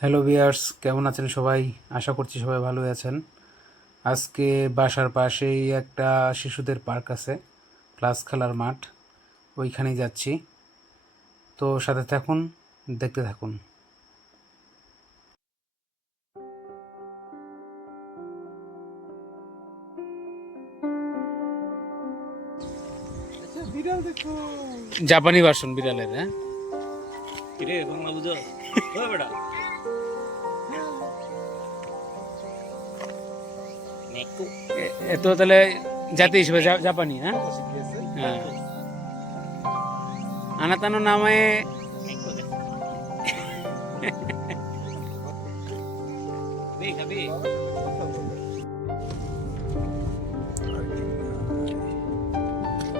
Hello বিয়ার্স কেমন আছেন সবাই? আশা করছি সবাই ভালো আছেন। আজকে বাসার পাশেই একটা শিশুদের পার্ক আছে, ক্লাস খেলার মাঠ। ওইখানেই যাচ্ছি। তো সাথে থাকুন, দেখতে থাকুন। জাপানি ভার্সন বিড়ালের হ্যাঁ? কিরে, বাংলা বেটা। তো তাহলে জাতি হিসেবে জাপানি হ্যাঁ? হ্যাঁ। আনাতানো নামে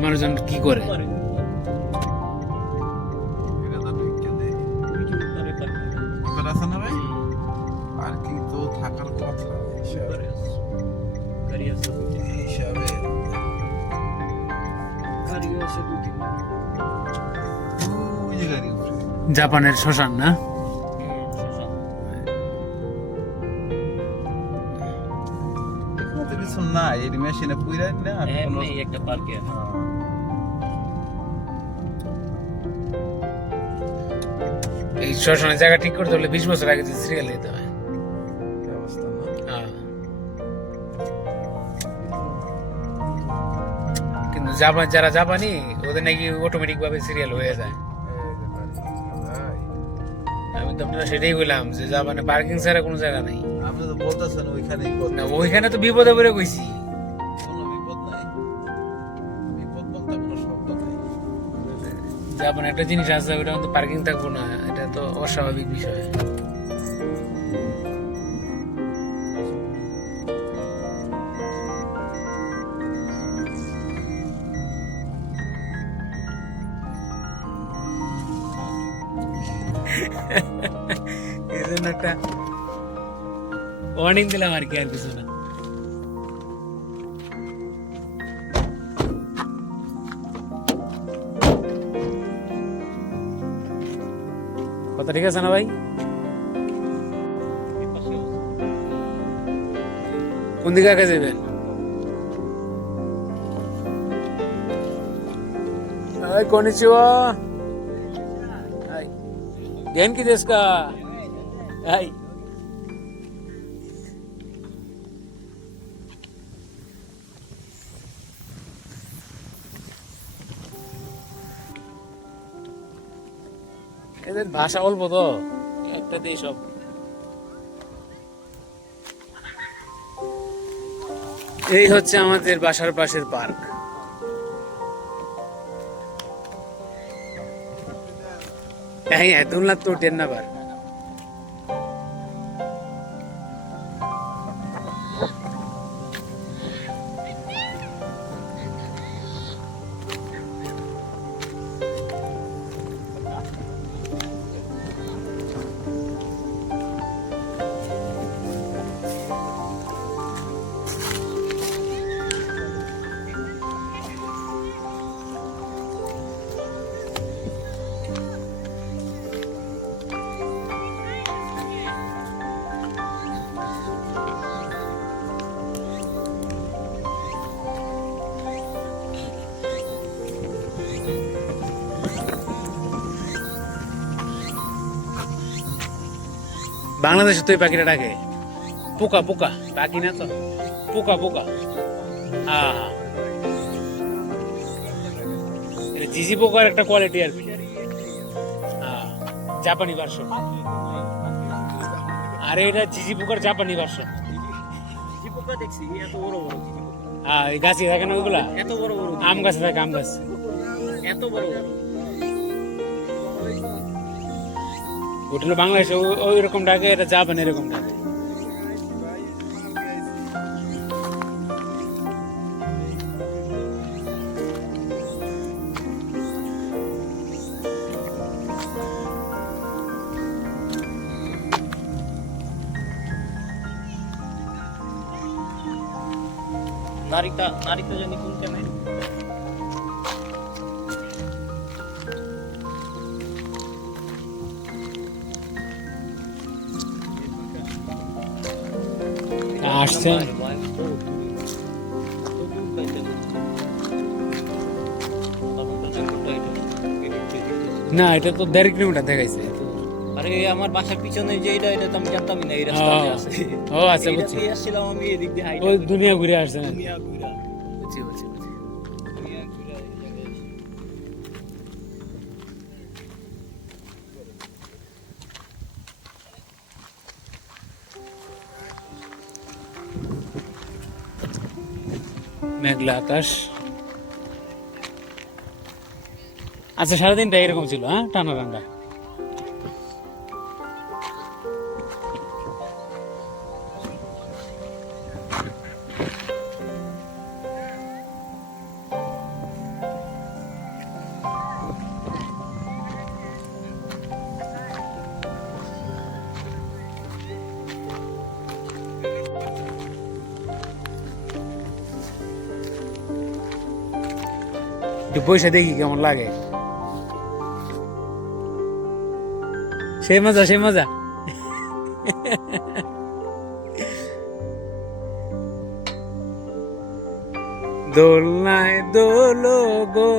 মানুষজন কি করে? আছে না ভাই? জাপানের শ্মশান, না এই শ্মশানের জায়গা ঠিক করতে হলে বিশ বছর আগে সিরিয়াল দিতে? হ্যাঁ। কিন্তু জাপান যারা জাপানি, ওদের নাকি অটোমেটিক ভাবে সিরিয়াল হয়ে যায় আপনারা সেটাই বললাম যে মানে পার্কিং ছাড়া কোনো জায়গা নাই আপনি তো বলতেছেন ওইখানে। না ওইখানে তো বিপদে পড়ে কইছি নাই। জাপানে একটা জিনিস আছে ওটা কিন্তু পার্কিং থাকব না এটা তো অস্বাভাবিক বিষয় এই ওয়ার্নিং দিলাম আর কি আর কিছু না কথা ঠিক আছে না ভাই কোন দিকে আগে যাবেন হাই దేనికి తీసుకా హాయ్ এদের ভাষা অল্প তো একটা একটাতেই সব এই হচ্ছে আমাদের বাসার পাশের পার্ক। হ্যাঁ হ্যাঁ দুলনাথ তো টেন নাম্বার। বাংলাদেশে তো এই পাখিটা ডাকে। পোকা পোকা। পাখি না তো। পোকা পোকা। হ্যাঁ এটা জিজি পোকার একটা কোয়ালিটি আর কি। হ্যাঁ জাপানি ভার্সন আরে এটা জিজি পোকার জাপানি ভার্সন জীবকা দেখছি এত বড় বড় হ্যাঁ এই গাছে থাকে না ওইগুলা? এত বড় বড় আম গাছে থাকে আম গাছ। এত বড় বড়। ওটা হলো বাংলাদেশে ওই- রকম ডাকে, এটা জাপানি এরকম ডাকে। নারিতা নারিতা জানি কোনটা নাই আসছেন না এটা তো দেড় কিলোমিটার দেখাইছে। আরে আমার বাসার পিছনে যে এটা এটা তো আমি জানতামই না এই রাস্তা আছে। ও আচ্ছা বুঝছি। আসছিলাম আমি এদিক দিয়ে হাইটা। ওই দুনিয়া ঘুরে আসছেন দুনিয়া ঘুরা। মেঘলা আকাশ। আচ্ছা সারাদিনটা এরকম ছিল হ্যাঁ? টানা টান্ডা একটু পয়সা দেখি কেমন লাগে। সেই মজা সেই মজা। দোলনায় দোলো গো।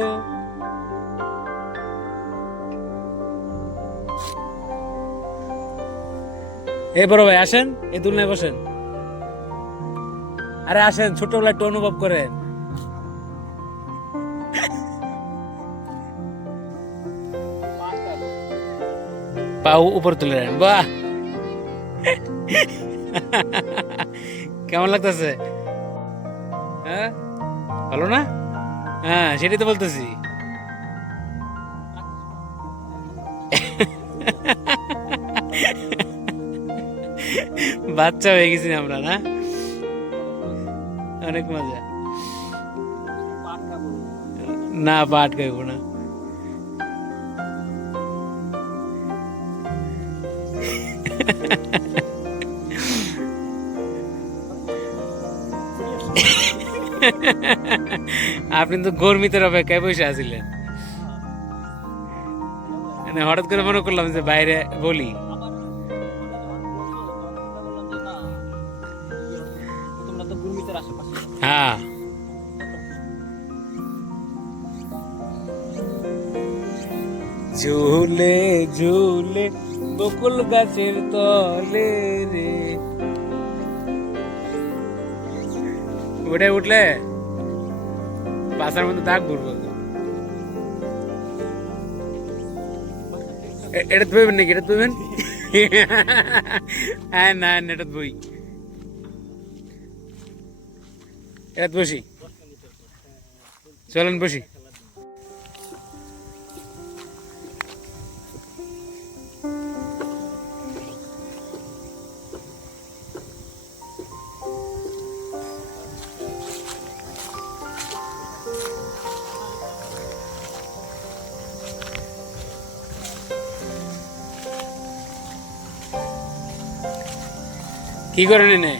এ বড় ভাই, আসেন, এই দোলনায় বসেন। আরে আসেন, ছোটবেলায় একটু অনুভব করেন। পা উপর তুলে নেন বাহ কেমন লাগতেছে হ্যাঁ ভালো না হ্যাঁ সেটাই তো বলতেছি বাচ্চা হয়ে গেছি আমরা না অনেক মজা না পাট খাইব না আপনি তো গরমিতের অপেক্ষায় বসে আছিলেন। হঠাৎ করে মনে করলাম যে বাইরে বলি। ঝুলে ঝুলে বকুল গাছের তলে রে। উঠে উঠলে বাসার মধ্যে দাগ ঘুরবো এটা ধুইবেন নাকি? এটা ধুইবেন হ্যাঁ না না, এটা ধুই এটা বসি। চলেন বসি। কি করেন এনে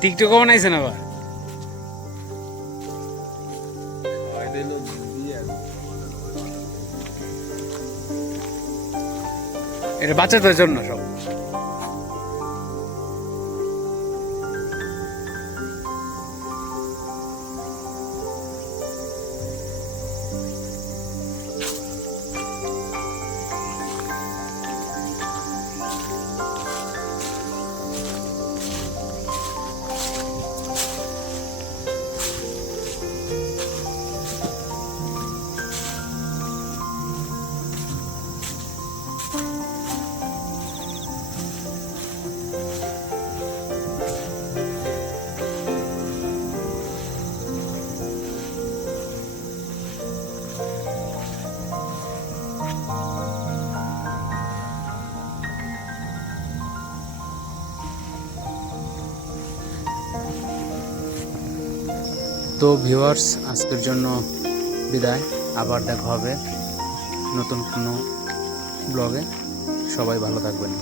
টিকটক বানাইছেন আবার? এটা বাচ্চাদের জন্য সব। তো ভিউয়ার্স আজকের জন্য বিদায়। আবার দেখা হবে নতুন কোনো ব্লগে। সবাই ভালো থাকবেন।